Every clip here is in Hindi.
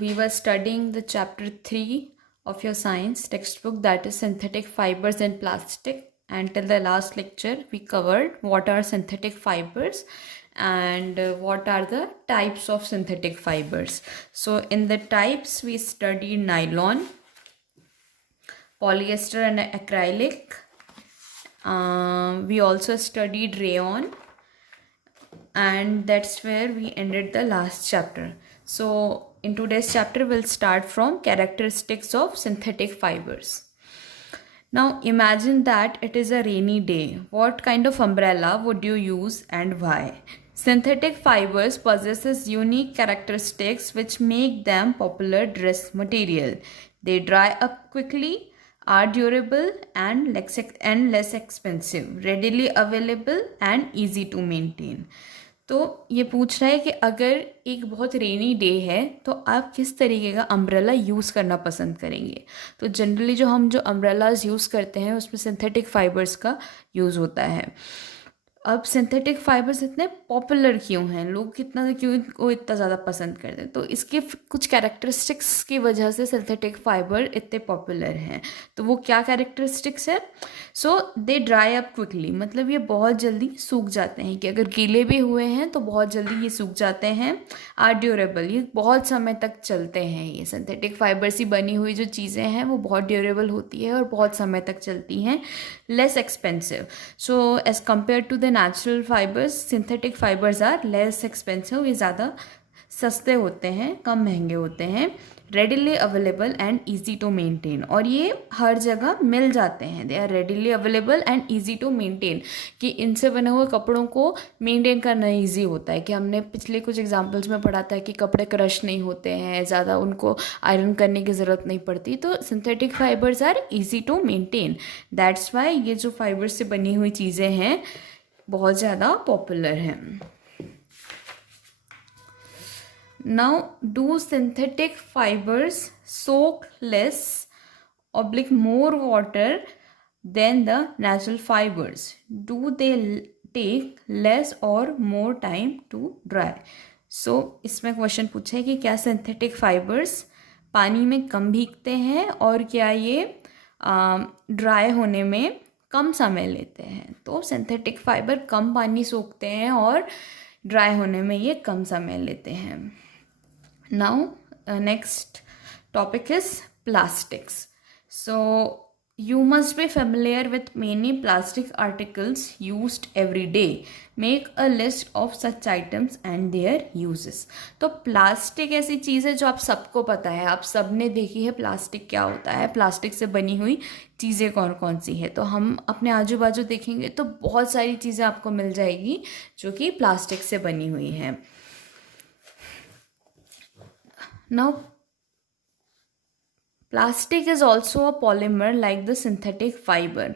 we were studying the chapter 3 of your science textbook, that is synthetic fibers and plastic. And till the last lecture, we covered what are synthetic fibers and what are the types of synthetic fibers. So in the types, we studied nylon, polyester and acrylic. We also studied rayon, and that's where we ended the last chapter. So in today's chapter, we'll start from characteristics of synthetic fibers. Now imagine that it is a rainy day. What kind of umbrella would you use and why? Synthetic fibers possesses unique characteristics which make them popular dress material. They dry up quickly, are durable and less expensive, readily available and easy to maintain. तो ये पूछ रहा है कि अगर एक बहुत रेनी डे है तो आप किस तरीके का अम्ब्रेला यूज़ करना पसंद करेंगे. तो जनरली हम जो अम्ब्रेलाज यूज़ करते हैं उसमें सिंथेटिक फाइबर्स का यूज़ होता है. अब सिंथेटिक फाइबर्स इतने पॉपुलर क्यों हैं, लोग क्यों इतना ज़्यादा पसंद करते हैं? तो इसके कुछ कैरेक्टरिस्टिक्स की वजह से सिंथेटिक फाइबर इतने पॉपुलर हैं. तो वो क्या कैरेक्टरिस्टिक्स है? सो दे ड्राई अप क्विकली, मतलब ये बहुत जल्दी सूख जाते हैं, कि अगर गीले भी हुए हैं तो बहुत जल्दी ये सूख जाते हैं. आर ड्यूरेबल, ये बहुत समय तक चलते हैं. ये सिंथेटिक फाइबर से बनी हुई जो चीज़ें हैं वो बहुत ड्यूरेबल होती है और बहुत समय तक चलती हैं. Less expensive, so as compare to the natural fibres, synthetic fibres are less expensive, ये ज़्यादा सस्ते होते हैं, कम महंगे होते हैं. Readily available and easy to maintain, और ये हर जगह मिल जाते हैं. They are readily available and easy to maintain, कि इनसे बने हुए कपड़ों को मेंटेन करना ईजी होता है. कि हमने पिछले कुछ एग्जांपल्स में पढ़ा था कि कपड़े क्रश नहीं होते हैं, ज़्यादा उनको आयरन करने की ज़रूरत नहीं पड़ती. तो synthetic fibres are easy to maintain. That's why ये जो फाइबर्स से बनी हुई चीज़ें हैं बहुत ज़्यादा पॉपुलर हैं. Now, do synthetic fibers soak less more water than the natural fibers? Do they take less or more time to dry? So, इसमें क्वेश्चन पूछा है कि क्या सिंथेटिक फाइबर्स पानी में कम भीगते हैं और क्या ये ड्राई होने में कम समय लेते हैं. तो सिंथेटिक फाइबर कम पानी सोखते हैं और ड्राई होने में ये कम समय लेते हैं. Now, next topic is plastics. So, you must be familiar with many plastic articles used every day. Make a list of such items and their uses. तो प्लास्टिक ऐसी चीज़ है जो आप सबको पता है, आप सब ने देखी है प्लास्टिक क्या होता है, प्लास्टिक से बनी हुई चीज़ें कौन कौन सी है. तो हम अपने आजू बाजू देखेंगे तो बहुत सारी चीज़ें आपको मिल जाएगी जो कि प्लास्टिक से बनी हुई हैं. Now, plastic is also a polymer like the synthetic fiber.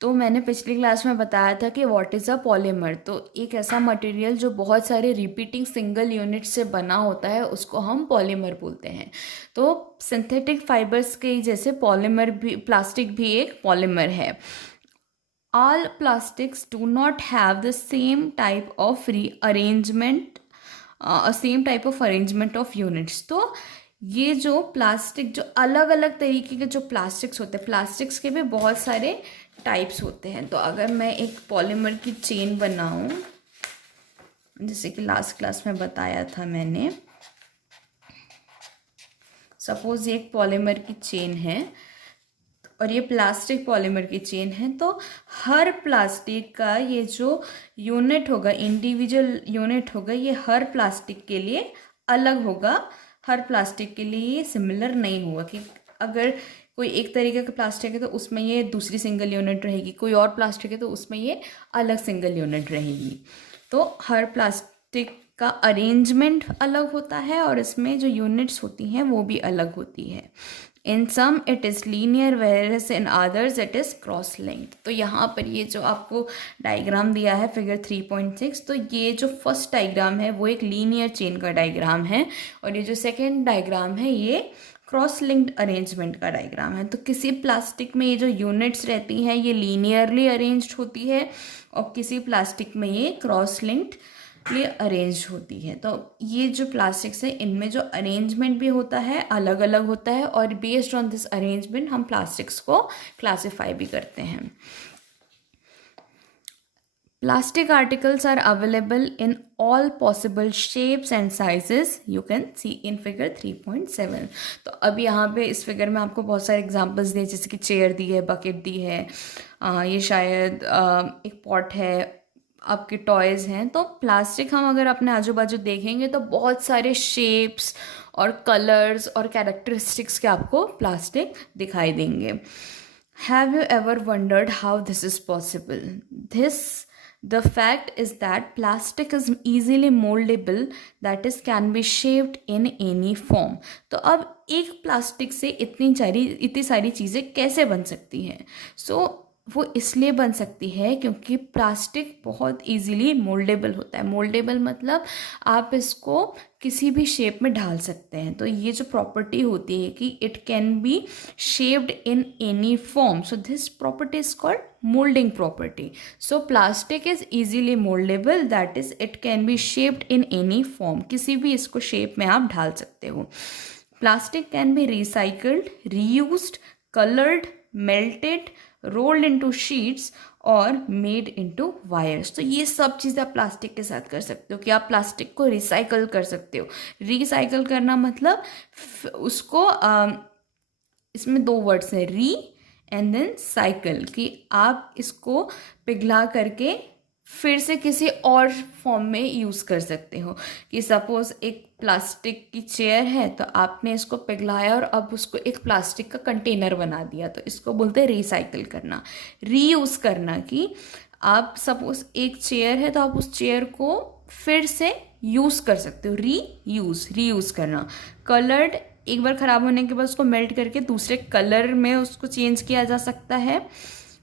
तो मैंने पिछली क्लास में बताया था कि व्हाट इज़ अ पॉलीमर. तो एक ऐसा मटेरियल जो बहुत सारे रिपीटिंग सिंगल यूनिट से बना होता है उसको हम पॉलीमर बोलते हैं. तो सिंथेटिक फाइबर्स के जैसे पॉलीमर भी, प्लास्टिक भी एक पॉलीमर है. All plastics do not have the same type of arrangement of units. तो ये जो प्लास्टिक, जो अलग अलग तरीके के जो प्लास्टिक्स होते हैं, प्लास्टिक्स के भी बहुत सारे टाइप्स होते हैं. तो अगर मैं एक पॉलीमर की चेन बनाऊं, जैसे कि लास्ट क्लास में बताया था मैंने, सपोज ये एक पॉलीमर की चेन है और ये प्लास्टिक पॉलीमर की चेन है. तो हर प्लास्टिक का ये जो यूनिट होगा, इंडिविजुअल यूनिट होगा, ये हर प्लास्टिक के लिए अलग होगा. हर प्लास्टिक के लिए ये सिमिलर नहीं होगा. कि अगर कोई एक तरीके का प्लास्टिक है तो उसमें ये दूसरी सिंगल यूनिट रहेगी, कोई और प्लास्टिक है तो उसमें ये अलग सिंगल यूनिट रहेगी. तो हर प्लास्टिक का अरेंजमेंट अलग होता है और इसमें जो यूनिट्स होती हैं वो भी अलग होती है. In some it is linear whereas in others it is cross linked. तो यहाँ पर ये जो आपको डायग्राम दिया है फिगर 3.6, तो ये जो फर्स्ट डायग्राम है वो एक लीनियर चेन का डायग्राम है और ये जो सेकेंड डायग्राम है ये क्रॉस लिंक्ड अरेंजमेंट का डायग्राम है. तो किसी प्लास्टिक में ये जो यूनिट्स रहती हैं ये लीनियरली अरेंज्ड होती है और किसी प्लास्टिक में ये क्रॉस लिंक्ड अरेंज होती है। तो ये जो प्लास्टिक्स है इनमें जो अरेंजमेंट भी होता है अलग अलग होता है, और बेस्ड ऑन दिस अरेंजमेंट हम प्लास्टिक्स को क्लासीफाई भी करते हैं। Plastic articles are available in all possible shapes and sizes. You can see in figure 3.7. तो अब यहाँ पे इस फिगर में आपको बहुत सारे एग्जांपल्स दिए, जैसे कि चेयर दी है, बकेट दी है, ये शायद एक पॉट है, आपके टॉयज़ हैं। तो प्लास्टिक हम अगर अपने आजू बाजू देखेंगे तो बहुत सारे शेप्स और कलर्स और कैरेक्टरिस्टिक्स के आपको प्लास्टिक दिखाई देंगे। Have you ever wondered how this is possible? The fact is that plastic is easily moldable, that is can be shaped in any form. तो अब एक प्लास्टिक से इतनी सारी चीज़ें कैसे बन सकती हैं? वो इसलिए बन सकती है क्योंकि प्लास्टिक बहुत इजीली मोल्डेबल होता है। मोल्डेबल मतलब आप इसको किसी भी शेप में ढाल सकते हैं। तो ये जो प्रॉपर्टी होती है कि it can be shaped in any form, so this property is called moulding property. So plastic is easily mouldable, that is it can be shaped in any form, किसी भी इसको शेप में आप ढाल सकते हो। Plastic can be recycled, reused, coloured, melted, rolled into sheets और मेड इनटू वायर्स। तो ये सब चीज़ें आप प्लास्टिक के साथ कर सकते हो कि आप प्लास्टिक को रिसाइकल कर सकते हो। रिसाइकल करना मतलब उसको इसमें दो वर्ड्स हैं, री एंड देन साइकिल, कि आप इसको पिघला करके फिर से किसी और फॉर्म में यूज़ कर सकते हो। कि सपोज़ एक प्लास्टिक की चेयर है, तो आपने इसको पिघलाया और अब उसको एक प्लास्टिक का कंटेनर बना दिया, तो इसको बोलते हैं रिसाइकिल करना। रीयूज़ करना कि आप सपोज़ एक चेयर है तो आप उस चेयर को फिर से यूज़ कर सकते हो, रीयूज़ करना। कलर्ड, एक बार ख़राब होने के बाद उसको मेल्ट करके दूसरे कलर में उसको चेंज किया जा सकता है।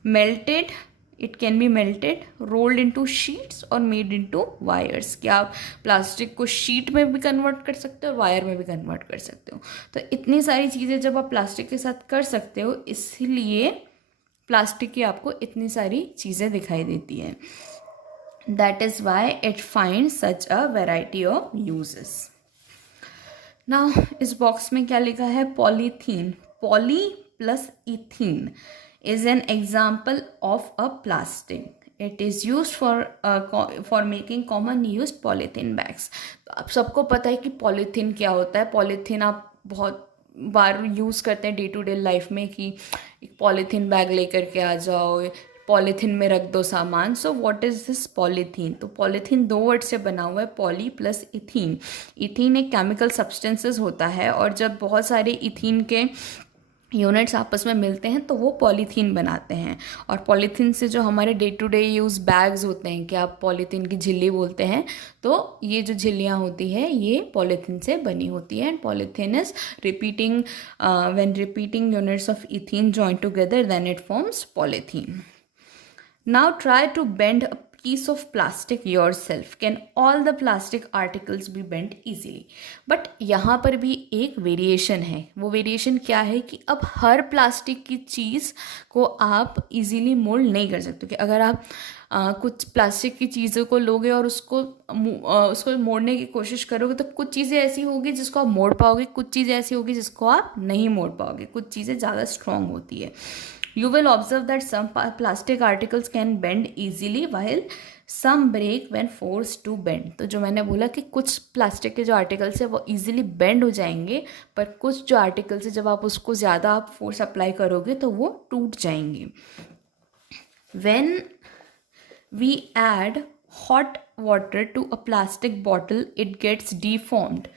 Melted, it can be melted, rolled into sheets और मेड इनटू वायर्स, कि आप प्लास्टिक को शीट में भी कन्वर्ट कर सकते हो और वायर में भी कन्वर्ट कर सकते हो। तो इतनी सारी चीज़ें जब आप प्लास्टिक के साथ कर सकते हो, इसलिए प्लास्टिक की आपको इतनी सारी चीज़ें दिखाई देती हैं। That is why it finds such a variety of uses. Now इस बॉक्स में क्या लिखा है? Polythene, poly plus ethene is an example of a plastic. It is used for making common used polythene bags. तो आप सबको पता है कि पॉलीथीन क्या होता है। पॉलीथीन आप बहुत बार यूज़ करते हैं डे टू डे लाइफ में, कि एक पॉलीथीन बैग लेकर के आ जाओ, पॉलीथीन में रख दो सामान। So what is this polythene? तो पॉलीथीन दो वर्ड से बना हुआ है, पॉली प्लस इथीन। इथीन एक केमिकल सब्सटेंसेस होता है, और जब बहुत सारे इथीन के यूनिट्स आपस में मिलते हैं तो वो पॉलीथीन बनाते हैं। और पॉलीथीन से जो हमारे day to day use bags होते हैं, कि आप पॉलीथीन की झिल्ली बोलते हैं, तो ये जो झिल्लियाँ होती है ये पॉलीथीन से बनी होती है। And polythene is repeating, when repeating units of ethene join together then it forms polythene. Now try to bend a piece of plastic yourself. Can all the plastic articles be bent easily? But यहाँ पर भी एक वेरिएशन है। वो वेरिएशन क्या है कि अब हर प्लास्टिक की चीज़ को आप इजीली मोल्ड नहीं कर सकते। कि अगर आप कुछ प्लास्टिक की चीज़ों को लोगे और उसको मोड़ने की कोशिश करोगे, तो कुछ चीज़ें ऐसी होगी जिसको आप मोड़ पाओगे, कुछ चीज़ें ऐसी होगी जिसको आप नहीं मोड़ पाओगे, कुछ चीज़ें ज़्यादा स्ट्रॉन्ग होती है। You will observe that some plastic articles can bend easily while some break when forced to bend. तो जो मैंने बोला कि कुछ प्लास्टिक के जो आर्टिकल्स है वो easily bend हो जाएंगे, पर कुछ जो आर्टिकल्स है जब आप उसको ज़्यादा आप फोर्स अप्लाई करोगे तो वो टूट जाएंगे। When we add hot water to a plastic bottle, it gets deformed.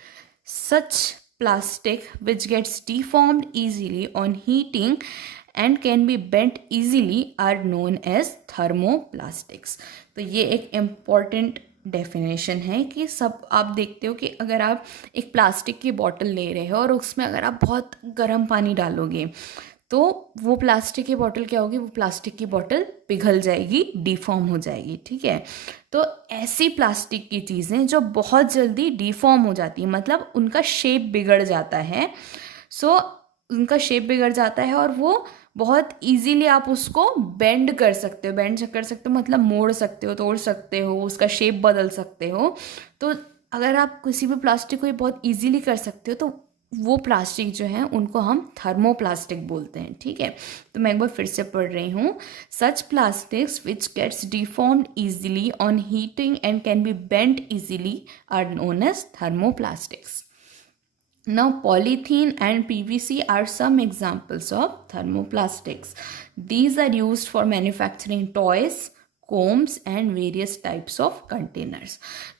Such plastic which gets deformed easily on heating and can be bent easily are known as thermoplastics. तो ये एक इम्पॉर्टेंट डेफिनेशन है कि सब आप देखते हो कि अगर आप एक प्लास्टिक की बॉटल ले रहे हो और उसमें अगर आप बहुत गर्म पानी डालोगे, तो वो प्लास्टिक की बॉटल क्या होगी? वो प्लास्टिक की बॉटल पिघल जाएगी, डिफॉर्म हो जाएगी। ठीक है, तो ऐसी प्लास्टिक की चीज़ें जो बहुत जल्दी डिफॉर्म हो जाती है, मतलब उनका शेप बिगड़ जाता है। उनका शेप बिगड़ जाता है और वो बहुत इजीली आप उसको बेंड कर सकते हो, बेंड कर सकते हो मतलब मोड़ सकते हो, तोड़ सकते हो, उसका शेप बदल सकते हो। तो अगर आप किसी भी प्लास्टिक को ये बहुत इजीली कर सकते हो तो वो प्लास्टिक जो है उनको हम थर्मोप्लास्टिक बोलते हैं, ठीक है। तो मैं एक बार फिर से पढ़ रही हूँ। Such plastics which gets deformed easily on heating and can be bent easily are known as thermoplastics. Now, polythene and PVC are some examples of thermoplastics. These are used for manufacturing toys, combs and various types of containers.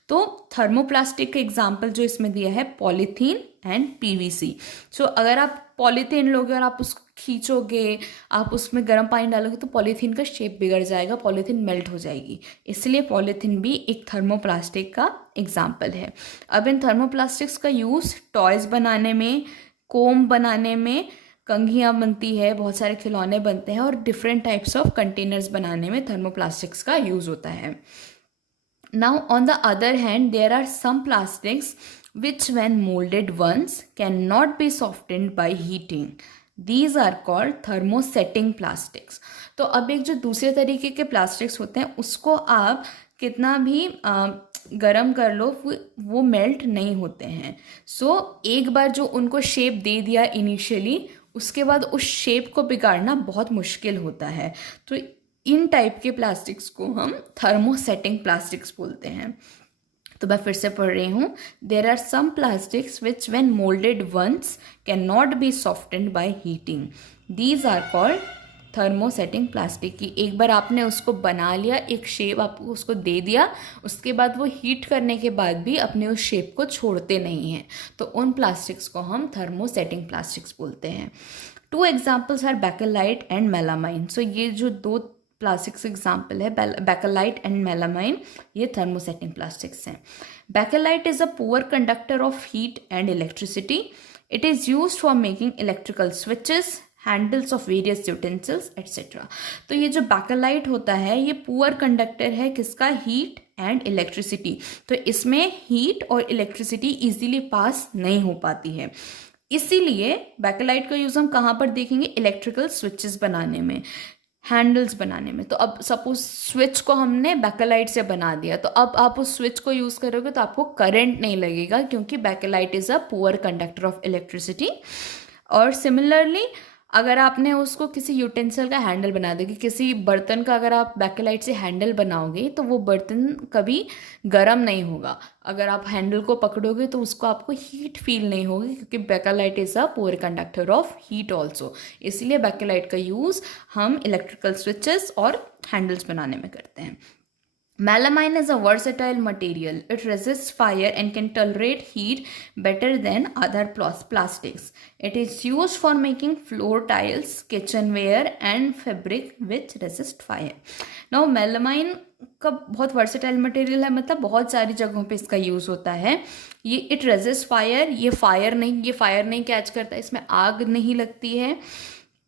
तो थर्मोप्लास्टिक का एग्जाम्पल जो इसमें दिया है पॉलीथीन एंड पीवीसी। सो अगर आप पॉलीथीन लोगे और आप उसको खींचोगे, आप उसमें गर्म पानी डालोगे तो पॉलीथीन का शेप बिगड़ जाएगा, पॉलीथीन मेल्ट हो जाएगी। इसलिए पॉलीथीन भी एक थर्मोप्लास्टिक का एग्जाम्पल है। अब इन थर्मोप्लास्टिक्स का यूज़ टॉयज़ बनाने में, कोम बनाने में, कंघियाँ बनती है, बहुत सारे खिलौने बनते हैं और डिफरेंट टाइप्स ऑफ कंटेनर्स बनाने में थर्मोप्लास्टिक्स का यूज़ होता है। Now, on the other hand, there are some plastics which, when molded once, cannot be softened by heating. These are called thermosetting plastics. तो अब एक जो दूसरे तरीके के प्लास्टिक्स होते हैं उसको आप कितना भी गरम कर लो वो मेल्ट नहीं होते हैं। सो एक बार जो उनको शेप दे दिया इनिशियली, उसके बाद उस शेप को बिगाड़ना बहुत मुश्किल होता है। तो इन टाइप के प्लास्टिक्स को हम थर्मोसेटिंग प्लास्टिक्स बोलते हैं। तो मैं फिर से पढ़ रही हूँ। There are some plastics which when moulded once can not be softened by heating. These are called thermosetting plastic. की एक बार आपने उसको बना लिया, एक शेप आपको उसको दे दिया, उसके बाद वो हीट करने के बाद भी अपने उस शेप को छोड़ते नहीं हैं, तो उन प्लास्टिक्स को हम थर्मोसेटिंग प्लास्टिक्स बोलते हैं। 2 examples are bakelite and melamine. So ये जो 2 प्लास्टिक्स एग्जाम्पल है, बेकेलाइट एंड मेलामाइन, ये थर्मोसेटिंग प्लास्टिक्स हैं। Bakelite is a poor conductor of heat and electricity. It is used for making electrical switches, handles of various utensils etcetera. तो ये जो बेकेलाइट होता है ये पुअर कंडक्टर है किसका, हीट एंड इलेक्ट्रिसिटी। तो इसमें हीट और इलेक्ट्रिसिटी इजीली पास नहीं हो पाती है, इसीलिए बेकेलाइट का यूज़ हम कहाँ पर देखेंगे, इलेक्ट्रिकल स्विचेस बनाने में, हैंडल्स बनाने में। तो अब सपोज स्विच को हमने बेकेलाइट से बना दिया, तो अब आप उस स्विच को यूज़ करोगे तो आपको करंट नहीं लगेगा, क्योंकि bakelite is a poor conductor of electricity. और सिमिलरली अगर आपने उसको किसी यूटेंसिल का हैंडल बना दोगे, किसी बर्तन का अगर आप बेकेलाइट से हैंडल बनाओगे तो वो बर्तन कभी गर्म नहीं होगा। अगर आप हैंडल को पकड़ोगे तो उसको आपको हीट फील नहीं होगी, क्योंकि bakelite is a poor conductor of heat also. इसलिए बेकेलाइट का यूज़ हम इलेक्ट्रिकल स्विचेस और हैंडल्स बनाने में करते हैं। Melamine is a versatile material. It resists fire and can tolerate heat better than other plastics. It is used for making floor tiles, kitchenware and fabric which resist fire. Now, melamine का बहुत वर्सेटाइल मटेरियल है, मतलब बहुत सारी जगहों पे इसका यूज़ होता है। ये इट रेजिस्ट फायर, ये फायर नहीं कैच करता, इसमें आग नहीं लगती है।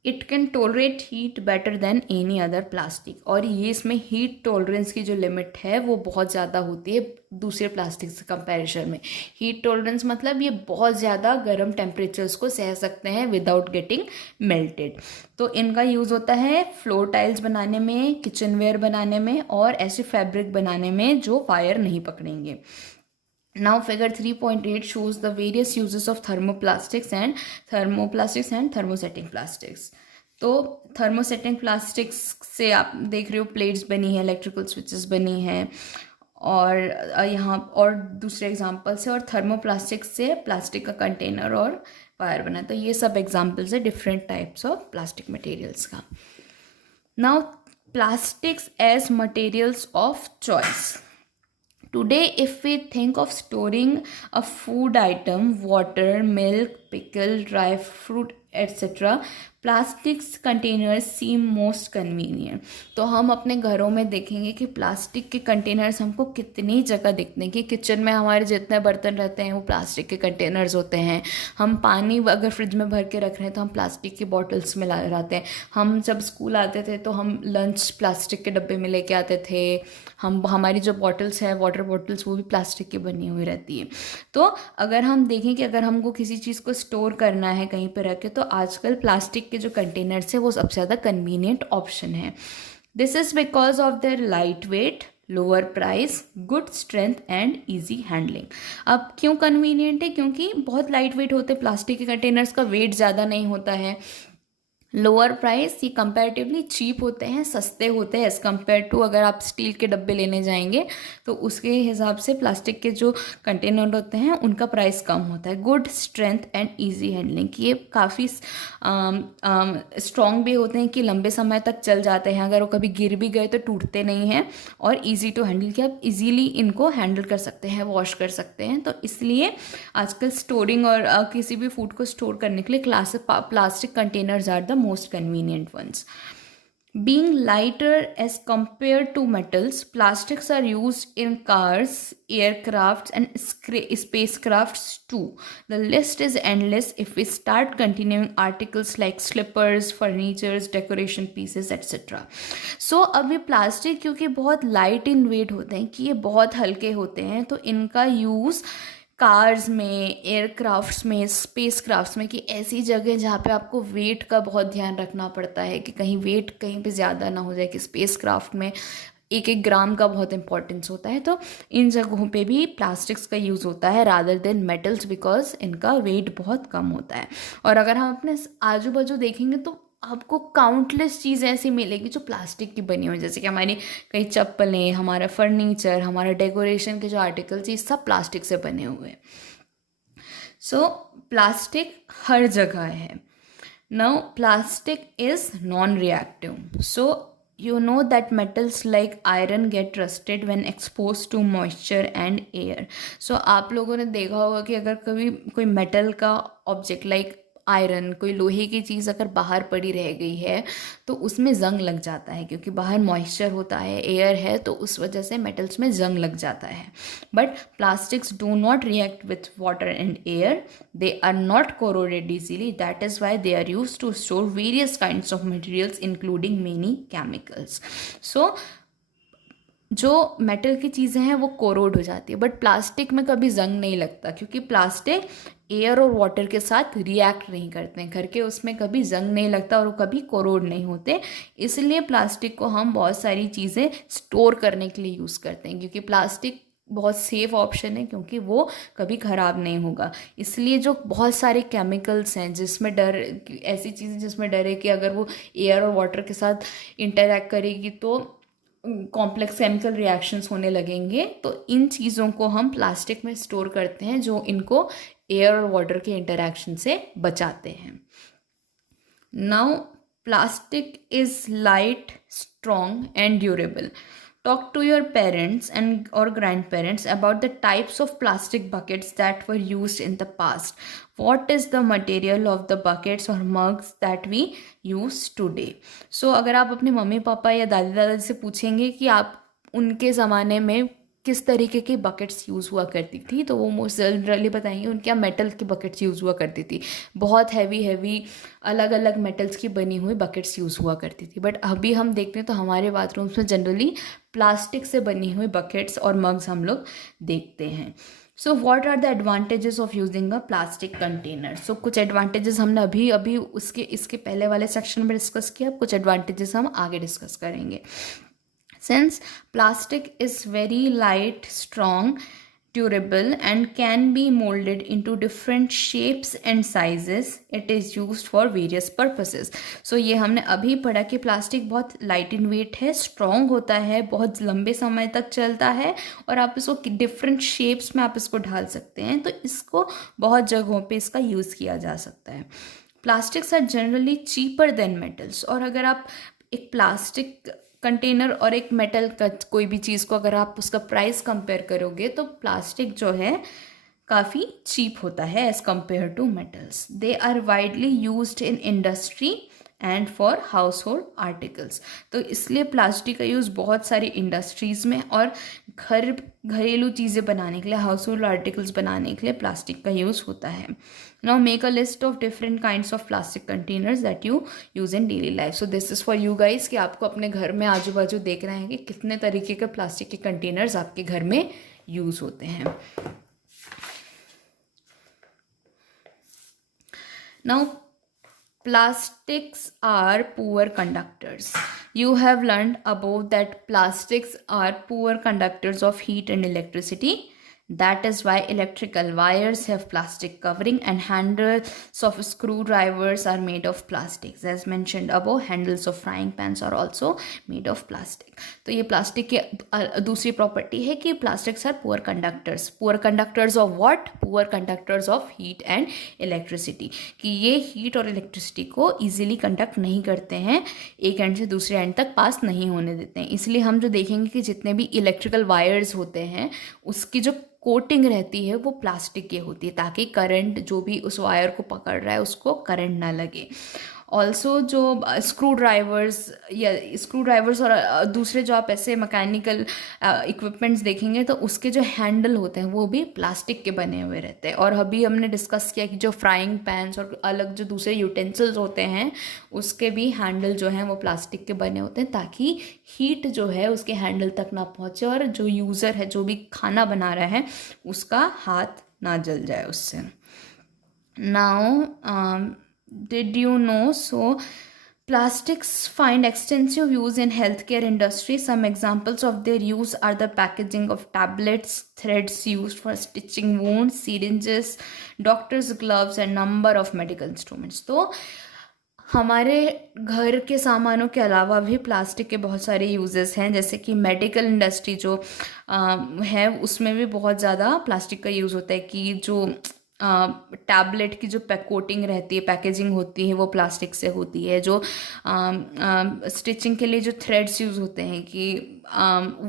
It can tolerate heat better than any other plastic, और ये इसमें हीट टॉलरेंस की जो लिमिट है वो बहुत ज़्यादा होती है दूसरे प्लास्टिक से कंपैरिजन में। हीट टॉलरेंस मतलब ये बहुत ज़्यादा गर्म टेम्परेचर्स को सह सकते हैं विदाउट गेटिंग मेल्टेड। तो इनका यूज़ होता है फ्लोर टाइल्स बनाने में, किचनवेयर बनाने में और ऐसे फैब्रिक बनाने में जो फायर नहीं पकड़ेंगे। Now, figure 3.8 shows the various uses of thermoplastics and thermosetting plastics. तो थर्मोसेटिंग प्लास्टिक्स से आप देख रहे हो प्लेट्स बनी है, इलेक्ट्रिकल स्विचेस बनी हैं, और यहाँ और दूसरे एग्जांपल्स है। और थर्मोप्लास्टिक्स से प्लास्टिक का कंटेनर और वायर बना। तो ये सब एग्जांपल्स है different types of plastic materials का। Now, plastics as materials of choice. Today, if we think of storing a food item, water, milk, pickle, dry fruit, etc., plastics containers seem most convenient. तो हम अपने घरों में देखेंगे कि प्लास्टिक के कंटेनर्स हमको कितनी जगह दिखते हैं, कि किचन में हमारे जितने बर्तन रहते हैं वो प्लास्टिक के कंटेनर्स होते हैं। हम पानी अगर फ्रिज में भर के रख रहे हैं तो हम प्लास्टिक की बॉटल्स में लाते हैं। हम जब स्कूल आते थे तो हम लंच प्लास्टिक के डब्बे में लेके आते थे। हमारी जो बॉटल्स है, वाटर बॉटल्स, वो भी प्लास्टिक की बनी हुई रहती है। तो अगर हम देखें कि अगर हमको किसी चीज़ को स्टोर करना है कहीं पर रख के, तो आजकल प्लास्टिक के जो कंटेनर्स है वो सबसे ज़्यादा कन्वीनियंट ऑप्शन है। This is because of their light weight, lower price, good strength and easy handling. अब क्यों कन्वीनियंट है? क्योंकि बहुत लाइट वेट होते हैं प्लास्टिक के कंटेनर्स, का वेट ज़्यादा नहीं होता है। लोअर प्राइस, ये कंपैरेटिवली चीप होते हैं, सस्ते होते हैं एज़ कम्पेयर टू अगर आप स्टील के डब्बे लेने जाएंगे तो उसके हिसाब से प्लास्टिक के जो कंटेनर होते हैं उनका प्राइस कम होता है। Good strength and easy handling, ये काफ़ी स्ट्रॉन्ग भी होते हैं कि लंबे समय तक चल जाते हैं, अगर वो कभी गिर भी गए तो टूटते नहीं हैं। और ईजी टू हैंडल, कि आप इजीली इनको हैंडल कर सकते हैं, वॉश कर सकते हैं। तो इसलिए आजकल स्टोरिंग और किसी भी फूड को स्टोर करने के लिए plastic containers are the most convenient ones. Being lighter as compared to metals, plastics are used in cars, aircrafts, and spacecrafts too. The list is endless if we start continuing articles like slippers, furniture, decoration pieces, etc. So अब ये प्लास्टिक क्योंकि बहुत लाइट इन वेट होते हैं, कि ये बहुत हल्के होते हैं, तो इनका यूज़ कार्स में, एयरक्राफ्ट्स में, स्पेस क्राफ्ट्स में, कि ऐसी जगह जहाँ पे आपको वेट का बहुत ध्यान रखना पड़ता है कि कहीं वेट कहीं पे ज़्यादा ना हो जाए, कि स्पेस क्राफ्ट में 1-1 ग्राम का बहुत इंपॉर्टेंस होता है, तो इन जगहों पे भी प्लास्टिक्स का यूज़ होता है रादर देन मेटल्स, बिकॉज इनका वेट बहुत कम होता है। और अगर हम अपने आजू बाजू देखेंगे तो आपको काउंटलेस चीज़ें ऐसी मिलेगी जो प्लास्टिक की बनी हुई, जैसे कि हमारी कई चप्पलें, हमारा फर्नीचर, हमारा डेकोरेशन के जो आर्टिकल्स, ये सब प्लास्टिक से बने हुए हैं। सो प्लास्टिक हर जगह है। Now plastic is non reactive, so you know that metals like iron get rusted when exposed to moisture and air. So आप लोगों ने देखा होगा कि अगर कभी कोई मेटल का ऑब्जेक्ट लाइक आयरन, कोई लोहे की चीज़ अगर बाहर पड़ी रह गई है तो उसमें जंग लग जाता है, क्योंकि बाहर मॉइस्चर होता है, एयर है, तो उस वजह से मेटल्स में जंग लग जाता है। But plastics do not react with water and air, they are not corroded easily. That is why they are used to store various kinds of materials including many chemicals. So जो मेटल की चीज़ें हैं वो कोरोड हो जाती है, बट प्लास्टिक में कभी जंग नहीं लगता, क्योंकि प्लास्टिक एयर और वाटर के साथ रिएक्ट नहीं करते हैं करके उसमें कभी जंग नहीं लगता और वो कभी कोरोड नहीं होते। इसलिए प्लास्टिक को हम बहुत सारी चीज़ें स्टोर करने के लिए यूज़ करते हैं, क्योंकि प्लास्टिक बहुत सेफ ऑप्शन है, क्योंकि वो कभी ख़राब नहीं होगा। इसलिए जो बहुत सारे केमिकल्स हैं जिसमें डर, ऐसी चीज़ें जिसमें डर है कि अगर वो एयर और वाटर के साथ इंटरैक्ट करेगी तो कॉम्प्लेक्स केमिकल रिएक्शंस होने लगेंगे, तो इन चीज़ों को हम प्लास्टिक में स्टोर करते हैं जो इनको एयर और वाटर के इंटरैक्शन से बचाते हैं। Now plastic is light, strong and durable. Talk to your parents and or grandparents about the types of plastic buckets that were used in the past. What is the material of the buckets or mugs that we use today? So अगर आप अपने मम्मी पापा या दादी दादा से पूछेंगे कि आप उनके ज़माने में किस तरीके की बकेट्स यूज़ हुआ करती थी, तो वो मोस्ट जनरली बताएंगे उनके यहाँ मेटल की बकेट्स यूज़ हुआ करती थी, बहुत हैवी अलग अलग मेटल्स की बनी हुई बकेट्स यूज़ हुआ करती थी। बट अभी हम देखते हैं तो हमारे बाथरूम्स में जनरली प्लास्टिक से बनी हुई बकेट्स और मग्स हम लोग देखते हैं। So what are the advantages of using a plastic container? So कुछ एडवांटेजेस हमने अभी इसके पहले वाले सेक्शन में डिस्कस किया, कुछ एडवांटेजेस हम आगे डिस्कस करेंगे। Since plastic is very light, strong, durable and can be molded into different shapes and sizes, it is used for various purposes. So ये हमने अभी पढ़ा कि प्लास्टिक बहुत लाइट इन वेट है, स्ट्रॉन्ग होता है, बहुत लंबे समय तक चलता है और आप इसको डिफरेंट शेप्स में आप इसको ढाल सकते हैं, तो इसको बहुत जगहों पे इसका यूज़ किया जा सकता है। Plastics are generally cheaper than metals, और अगर आप एक प्लास्टिक कंटेनर और एक मेटल का कोई भी चीज़ को अगर आप उसका प्राइस कंपेयर करोगे तो प्लास्टिक जो है काफ़ी चीप होता है as compare to metals. They are widely used in industry and for household articles, तो इसलिए प्लास्टिक का यूज़ बहुत सारी इंडस्ट्रीज़ में और घरेलू चीज़ें बनाने के लिए, हाउस होल्ड आर्टिकल्स बनाने के लिए प्लास्टिक का यूज़ होता है। Now make a list of different kinds of plastic containers that you use in daily life. So this is for you guys कि आपको अपने घर में आजू बाजू देख रहे हैं कि कितने तरीके के प्लास्टिक के कंटेनर्स आपके घर में यूज़ होते हैं। Now, plastics are poor conductors. You have learned above that plastics are poor conductors of heat and electricity. That is why electrical wires have plastic covering and handles of screwdrivers are made of plastics. As mentioned above, handles of frying pans are also made of plastic. तो ये प्लास्टिक की दूसरी प्रॉपर्टी है कि plastics are poor conductors. Poor conductors of what? Poor conductors of heat and electricity. कि ये हीट और इलेक्ट्रिसिटी को इजीली कंडक्ट नहीं करते हैं, एक एंड से दूसरे एंड तक पास नहीं होने देते हैं. इसलिए हम जो देखेंगे कि जितने भी इलेक्ट्रिकल वायर्स होते हैं उसकी जो कोटिंग रहती है वो प्लास्टिक की होती है, ताकि करंट जो भी उस वायर को पकड़ रहा है उसको करंट ना लगे. ऑल्सो जो स्क्रू ड्राइवर्स और दूसरे जो आप ऐसे मैकेनिकल इक्विपमेंट्स देखेंगे तो उसके जो हैंडल होते हैं वो भी प्लास्टिक के बने हुए रहते हैं. और अभी हमने डिस्कस किया कि जो फ्राइंग पैन्स और अलग जो दूसरे यूटेंसिल्स होते हैं उसके भी हैंडल जो हैं वो प्लास्टिक के बने होते हैं, ताकि हीट जो है उसके हैंडल तक ना पहुँचे और जो यूज़र है, जो भी खाना बना रहा है, उसका हाथ ना जल जाए उससे. Now did you know? So plastics find extensive use in healthcare industry. Some examples of their use are the packaging of tablets, threads used for stitching wounds, syringes, doctors gloves and number of medical instruments. तो हमारे घर के सामानों के अलावा भी प्लास्टिक के बहुत सारे यूजेस हैं, जैसे कि मेडिकल इंडस्ट्री जो है उसमें भी बहुत ज़्यादा प्लास्टिक का यूज़ होता है. कि जो टैबलेट की जो कोटिंग रहती है, पैकेजिंग होती है, वो प्लास्टिक से होती है. जो स्टिचिंग के लिए जो थ्रेड्स यूज़ होते हैं कि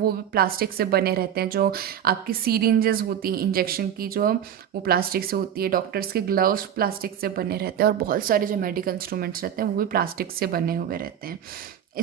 वो भी प्लास्टिक से बने रहते हैं. जो आपकी सीरिंजेस होती हैं इंजेक्शन की, जो वो प्लास्टिक से होती है. डॉक्टर्स के ग्लव्स प्लास्टिक से बने रहते हैं और बहुत सारे जो मेडिकल इंस्ट्रूमेंट्स रहते हैं वो भी प्लास्टिक से बने हुए रहते हैं.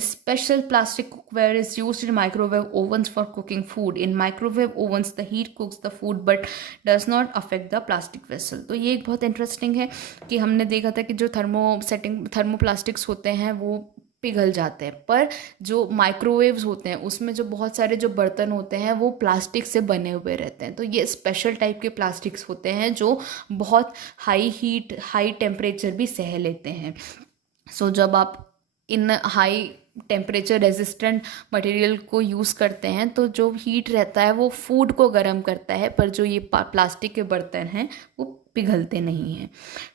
Special plastic cookware is used in microwave ovens for cooking food. In microwave ovens, the heat cooks the food but does not affect the plastic vessel. तो ये एक बहुत इंटरेस्टिंग है कि हमने देखा था कि जो थर्मोप्लास्टिक्स होते हैं वो पिघल जाते हैं, पर जो माइक्रोवेव्स होते हैं उसमें जो बहुत सारे जो बर्तन होते हैं वो प्लास्टिक से बने हुए रहते हैं. तो ये स्पेशल टाइप के प्लास्टिक्स होते हैं जो बहुत हाई हीट, हाई टेम्परेचर भी सह लेते हैं. सो जब आप इन हाई टेम्परेचर रेजिस्टेंट मटेरियल को यूज़ करते हैं तो जो हीट रहता है वो फूड को गर्म करता है, पर जो ये प्लास्टिक के बर्तन हैं वो पिघलते नहीं हैं.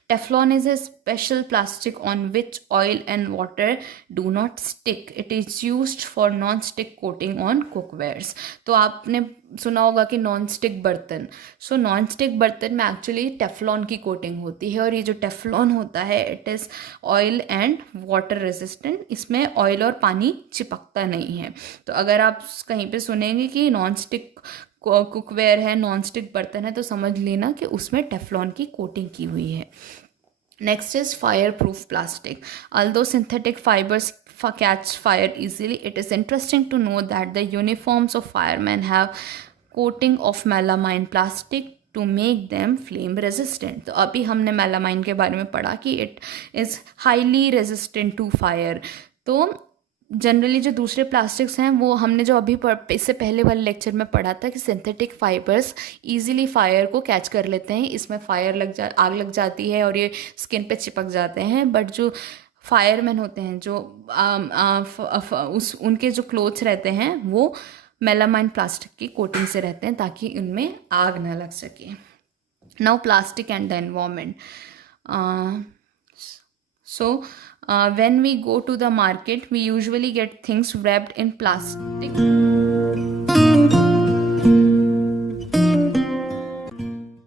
Teflon is a special plastic on which oil and water do not stick. It is used for non-stick coating on cookwares. तो आपने सुना होगा कि नॉन स्टिक बर्तन. सो नॉन स्टिक बर्तन में एक्चुअली टेफ्लॉन की कोटिंग होती है, और ये जो टेफ्लॉन होता है it is oil and water resistant. इसमें ऑयल और पानी चिपकता नहीं है. तो अगर आप कहीं पे सुनेंगे कि नॉन स्टिक कुकवेयर है, नॉन स्टिक बर्तन है, तो समझ लेना कि उसमें टेफ्लॉन की कोटिंग की हुई है. Next is fireproof plastic. Although synthetic fibers catch fire easily, it is interesting to know that the uniforms of firemen have coating of melamine plastic to make them flame resistant. तो अभी हमने melamine के बारे में पढ़ा कि it is highly resistant to fire. तो जनरली जो दूसरे प्लास्टिक्स हैं वो हमने जो अभी इससे पहले वाले लेक्चर में पढ़ा था कि सिंथेटिक फाइबर्स इजीली फायर को कैच कर लेते हैं. इसमें आग लग जाती है और ये स्किन पे चिपक जाते हैं. बट जो फायरमैन होते हैं, जो उनके जो क्लोथ्स रहते हैं वो मेलामाइन प्लास्टिक की कोटिंग से रहते हैं ताकि उनमें आग ना लग सके. Now plastic and the environment. So when we go to the market, we usually get things wrapped in plastic